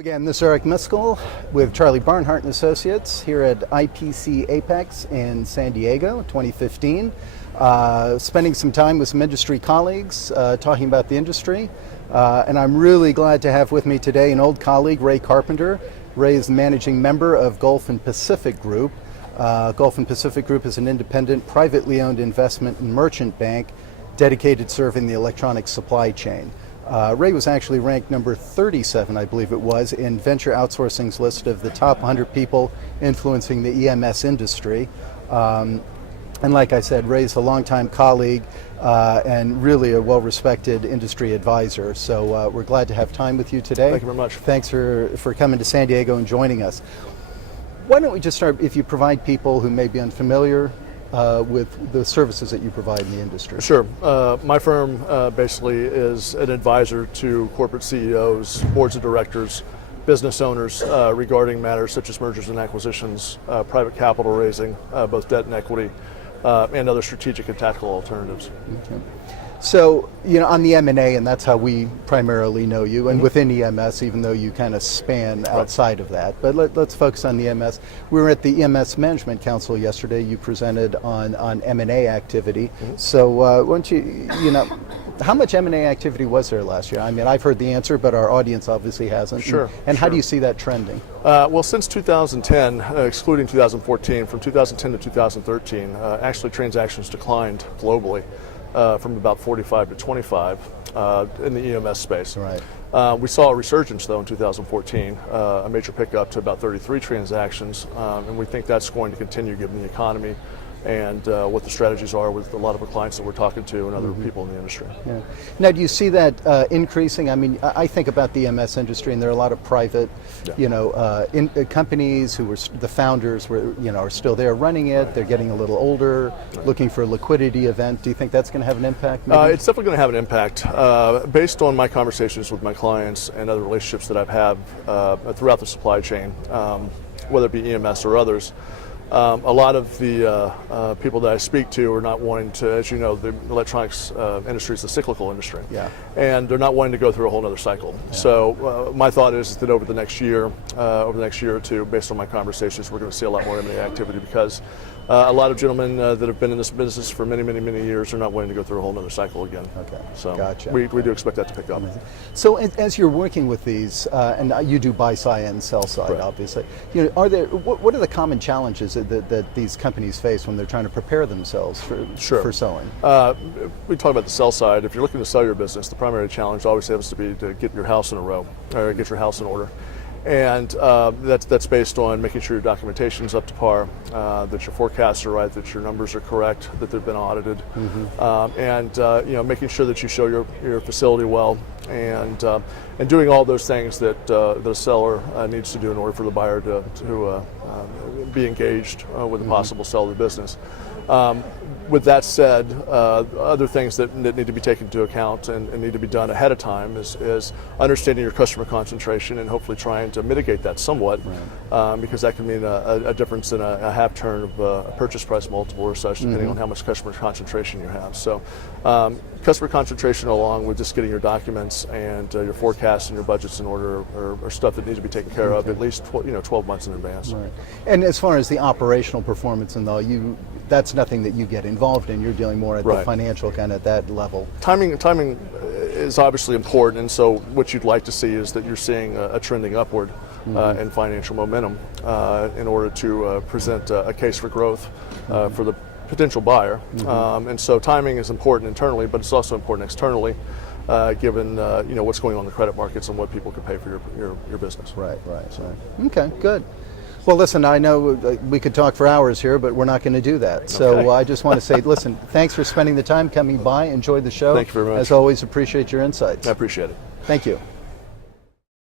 Again, this is Eric Miscoll with Charlie Barnhart and Associates here at IPC Apex in San Diego 2015. Spending some time with some industry colleagues talking about the industry. And I'm really glad to have with me today an old colleague, Ray Carpenter. Ray is the managing member of Gulf and Pacific Group. Gulf and Pacific Group is an independent, privately owned investment and merchant bank dedicated to serving the electronics supply chain. Ray was actually ranked number 37, I believe it was, in Venture Outsourcing's list of the top 100 people influencing the EMS industry. And like I said, Ray's a longtime colleague and really a well-respected industry advisor. So we're glad to have time with you today. Thank you very much. Thanks for coming to San Diego and joining us. Why don't we just start, if you provide people who may be unfamiliar with the services that you provide in the industry? Sure. My firm basically is an advisor to corporate CEOs, boards of directors, business owners regarding matters such as mergers and acquisitions, private capital raising, both debt and equity, and other strategic and tactical alternatives. Okay. So, on the M&A, and that's how we primarily know you, and within EMS, even though you kind of span outside of that. But let's focus on the EMS. We were at the EMS Management Council yesterday. You presented on M&A activity. So, why don't you, how much M&A activity was there last year? I mean, I've heard the answer, but our audience obviously hasn't. Sure. And how do you see that trending? Well, since 2010, excluding 2014, from 2010 to 2013, actually transactions declined globally. From about 45 to 25 in the EMS space. Right. We saw a resurgence though in 2014, a major pickup to about 33 transactions, and we think that's going to continue given the economy and what the strategies are with a lot of our clients that we're talking to and other people in the industry. Yeah. Now, do you see that increasing? I mean, I think about the EMS industry, and there are a lot of private, companies who were the founders are still there running it. They're getting a little older, looking for a liquidity event. Do you think that's going to have an impact? It's definitely going to have an impact. Based on my conversations with my clients and other relationships that I've had throughout the supply chain, whether it be EMS or others. A lot of the people that I speak to are not wanting to, as you know, the electronics industry is a cyclical industry. Yeah. And they're not wanting to go through a whole other cycle. Yeah. So my thought is that over the next year or two, based on my conversations, we're going to see a lot more M&A activity because a lot of gentlemen that have been in this business for many, many, many years are not wanting to go through a whole other cycle again. Okay. So gotcha. we do expect that to pick up. So as you're working with these, and you do buy side and sell side, right. Obviously, are there what are the common challenges that these companies face when they're trying to prepare themselves for selling? We talk about the sell side. If you're looking to sell your business, the primary challenge always happens to be to get your house in a row, or get your house in order. And that's based on making sure your documentation's up to par, that your forecasts are right, that your numbers are correct, that they've been audited, and making sure that you show your facility well, and doing all those things that the seller needs to do in order for the buyer to be engaged with a possible sell of the business. With that said, other things that need to be taken into account and need to be done ahead of time is understanding your customer concentration and hopefully trying to mitigate that somewhat, because that can mean a difference in a half turn of a purchase price multiple or such, depending on how much customer concentration you have. So customer concentration along with just getting your documents and your forecasts and your budgets in order are stuff that needs to be taken care of at least 12 months in advance. Right. And as far as the operational performance and all, that's nothing that you get involved in. You're dealing more at the financial kind of that level. Timing is obviously important, and so what you'd like to see is that you're seeing a trending upward in financial momentum in order to present a case for growth for the potential buyer. And so timing is important internally, but it's also important externally, given what's going on in the credit markets and what people can pay for your business. Right. Okay, good. Well, listen, I know we could talk for hours here, but we're not going to do that. Okay. So I just want to say, listen, thanks for spending the time coming by. Enjoyed the show. Thank you very much. As always, appreciate your insights. I appreciate it. Thank you.